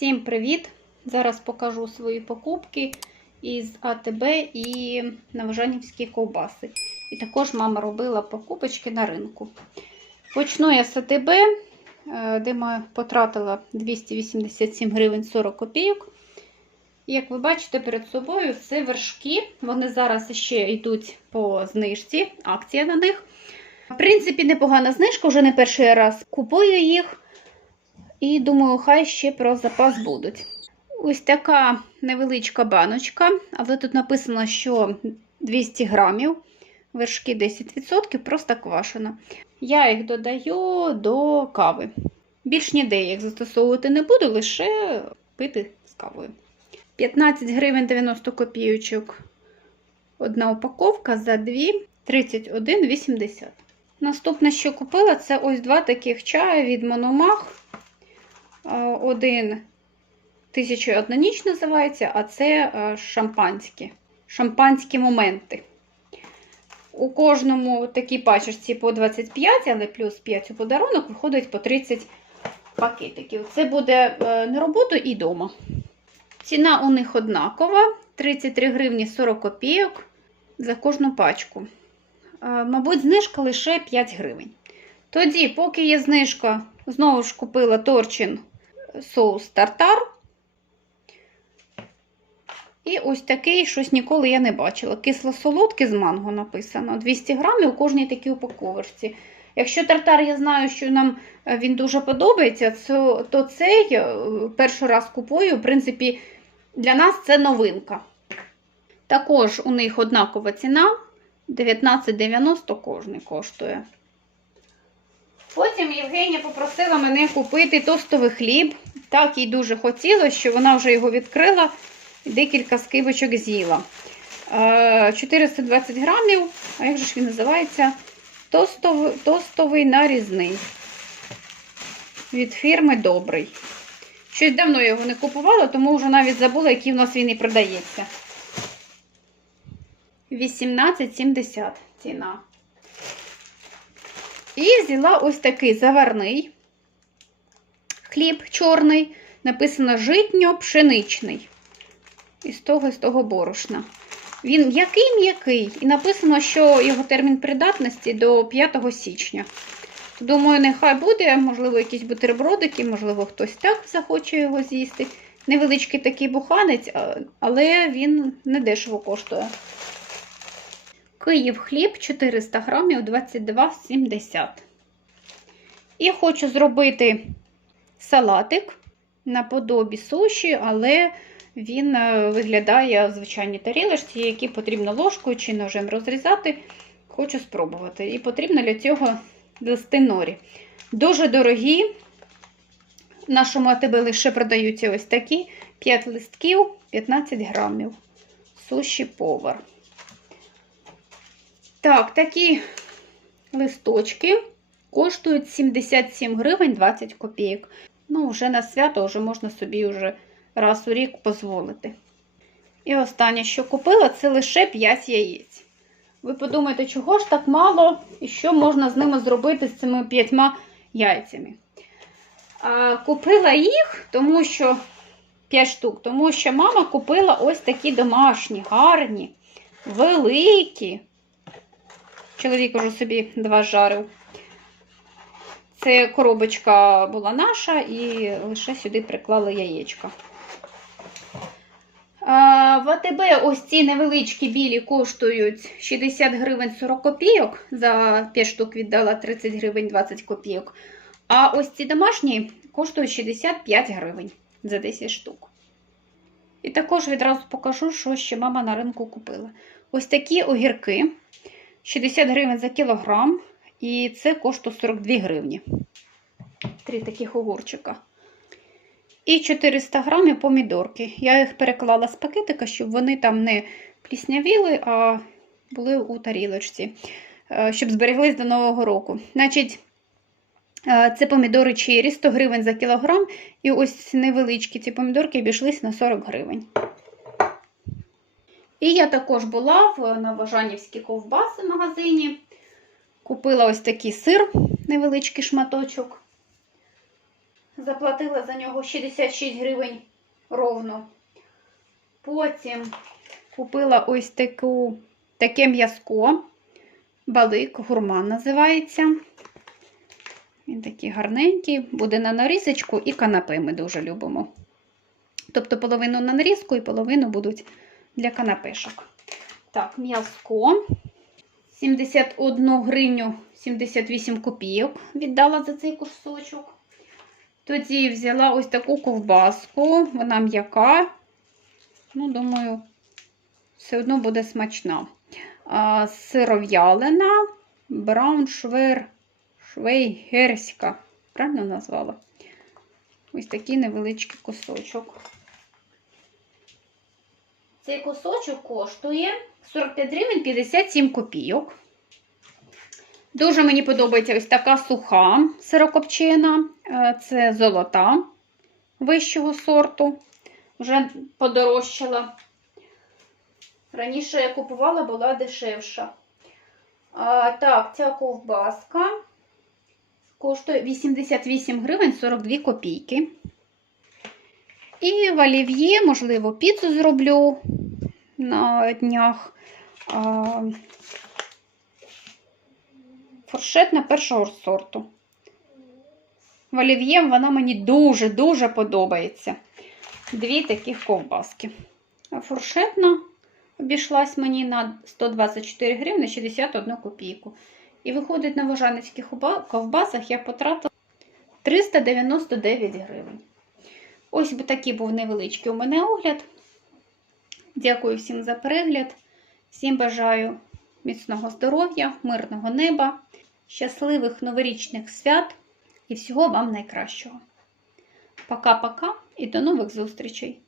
Всім привіт! Зараз покажу свої покупки із АТБ і Новожанівські ковбаси. І також мама робила покупочки на ринку. Почну я з АТБ, е, де ми потратила 287 гривень 40 копійок. І, Як ви бачите перед собою, це вершки. Вони зараз ще йдуть по знижці, акція на них. В принципі, непогана знижка, вже не перший раз купую їх. І думаю, хай ще про запас будуть. Ось така невеличка баночка, але тут написано, що 200 грамів, вершки 10%, просто квашена. Я їх додаю до кави. Більш ніде їх застосовувати не буду, лише пити з кавою. 15 гривень 90 копійочок. Одна упаковка за 2 31,80. Наступне, що купила, це ось два таких чаю від Мономах. Один тисячу одна ніч називається, а це шампанські. Шампанські моменти. У кожному такій пачечці по 25, але плюс 5 у подарунок виходить по 30 пакетиків. Це буде на роботу і вдома. Ціна у них однакова: 33 гривні 40 копійок за кожну пачку. Мабуть, знижка лише 5 гривень. Тоді, поки є знижка, знову ж купила торчин соус тартар. І ось такий, щось ніколи я не бачила. Кисло-солодкий з манго написано. 200 грамів у кожній такій упаковочці. Якщо тартар, я знаю, що нам він дуже подобається, то цей перший раз купую. В принципі, для нас це новинка. Також у них однакова ціна. 19,90 кожний коштує. Потім Євгенія попросила мене купити тостовий хліб. Так їй дуже хотілося, що вона вже його відкрила і декілька скибочок з'їла. 420 грамів, а як же ж він називається? Тостовий, тостовий нарізний. Від фірми Добрий. Щось давно я його не купувала, тому вже навіть забула, який в нас він і продається. 18,70 ціна. І взяла ось такий заварний хліб чорний, написано житньо-пшеничний. Із того, із того борошна. Він м'який-м'який. І написано, що його термін придатності до 5 січня. Думаю, нехай буде, можливо, якісь бутербродики, можливо, хтось так захоче його з'їсти. Невеличкий такий буханець, але він не дешево коштує. Київ хліб 400 грамів 22,70. І хочу зробити салатик наподобі суші, але він виглядає в звичайній тарілочці, які потрібно ложкою чи ножем розрізати. Хочу спробувати. І потрібно для цього листи норі. Дуже дорогі. В нашому АТБ лише продаються ось такі 5 листків, 15 грамів. Суші повар. Так, такі листочки коштують 77 гривень 20 копійок. Ну, вже на свято вже можна собі вже раз у рік дозволити. І останнє, що купила, це лише 5 яєць. Ви подумаєте, чого ж так мало і що можна з ними зробити з цими 5 яйцями? А, Купила їх, тому що 5 штук, тому що мама купила ось такі домашні, гарні, великі. Чоловік уже собі два жарив. Це коробочка була наша, і лише сюди приклали яєчка. В АТБ ось ці невеличкі білі коштують 60 гривень 40 копійок. За 5 штук віддала 30 гривень 20 копійок. А ось ці домашні коштують 65 гривень за 10 штук. І також відразу покажу, що ще мама на ринку купила. Ось такі огірки. 60 гривень за кілограм, і це коштує 42 гривні. Три таких огурчика. І 400 грамів помідорки. Я їх переклала з пакетика, щоб вони там не пліснявіли, а були у тарілочці, щоб збереглись до Нового року. Значить, це помідори чирі, 100 гривень за кілограм. І ось невеличкі ці помідорки обійшлися на 40 гривень. І я також була в Новожанівській ковбаси магазині. Купила ось такий сир, невеличкий шматочок. Заплатила за нього 66 гривень ровно. Потім купила ось таку, таке м'язко. Балик, гурман називається. Він такий гарненький, буде на нарізочку і канапи ми дуже любимо. Тобто половину на нарізку і половину будуть для канапешок. Так, м'язко. 71 гривню 78 копійок віддала за цей кусочок. Тоді взяла ось таку ковбаску, вона м'яка. Ну, думаю, все одно буде смачна. А, сиров'ялина, брауншвер, швейгерська. Правильно назвала? Ось такий невеличкий кусочок. Цей кусочок коштує 45 гривень 57 копійок. Дуже мені подобається ось така суха сирокопчина. Е, Це золота вищого сорту. Вже подорожчала. Раніше я купувала, була дешевша. А, так, ця ковбаска коштує 88 гривень 42 копійки. І в олів'є, можливо, піцу зроблю на днях. А, фуршетна першого сорту. В олів'є вона мені дуже-дуже подобається. Дві таких ковбаски. А фуршетна обійшлась мені на 124 гривни 61 копійку. І виходить, на вожанівських ковбасах я потратила 399 гривень. Ось би такий був невеличкий у мене огляд. Дякую всім за перегляд. Всім бажаю міцного здоров'я, мирного неба, щасливих новорічних свят і всього вам найкращого. Пока-пока і до нових зустрічей!